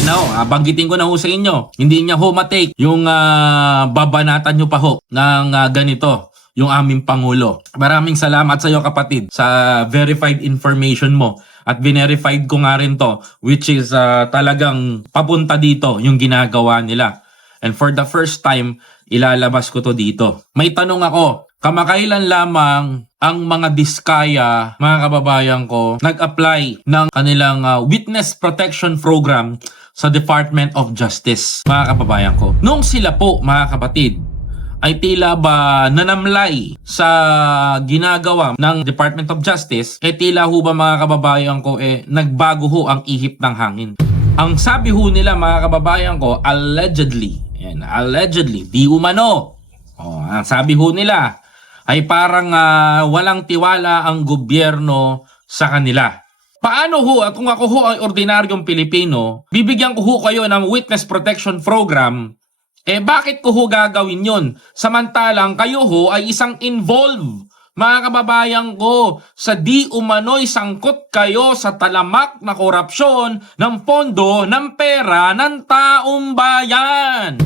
Yun na ho, banggitin ko na ho sa inyo. Hindi niya ho matake yung babanatan nyo pa ho ng ganito, yung aming Pangulo. Maraming salamat sa iyo kapatid sa verified information mo. At verified ko nga rin to, which is talagang papunta dito yung ginagawa nila. And for the first time, ilalabas ko to dito. May tanong ako, kamakailan lamang ang mga Diskaya, mga kababayan ko, nag-apply ng kanilang Witness Protection Program sa Department of Justice, mga kababayan ko. Nung sila po, mga kapatid, ay tila ba nanamlay sa ginagawa ng Department of Justice, tila ho ba mga kababayan ko, nagbago ho ang ihip ng hangin. Ang sabi ho nila mga kababayan ko, allegedly, di umano, ang sabi ho nila, ay parang walang tiwala ang gobyerno sa kanila. Paano ho, at kung ako ho ay ordinaryong Pilipino, bibigyan ko ho kayo ng Witness Protection Program, bakit ko ho gagawin yun? Samantalang kayo ho ay isang involved, mga kababayan ko, sa di umano'y sangkot kayo sa talamak na korupsyon ng pondo ng pera ng taong bayan.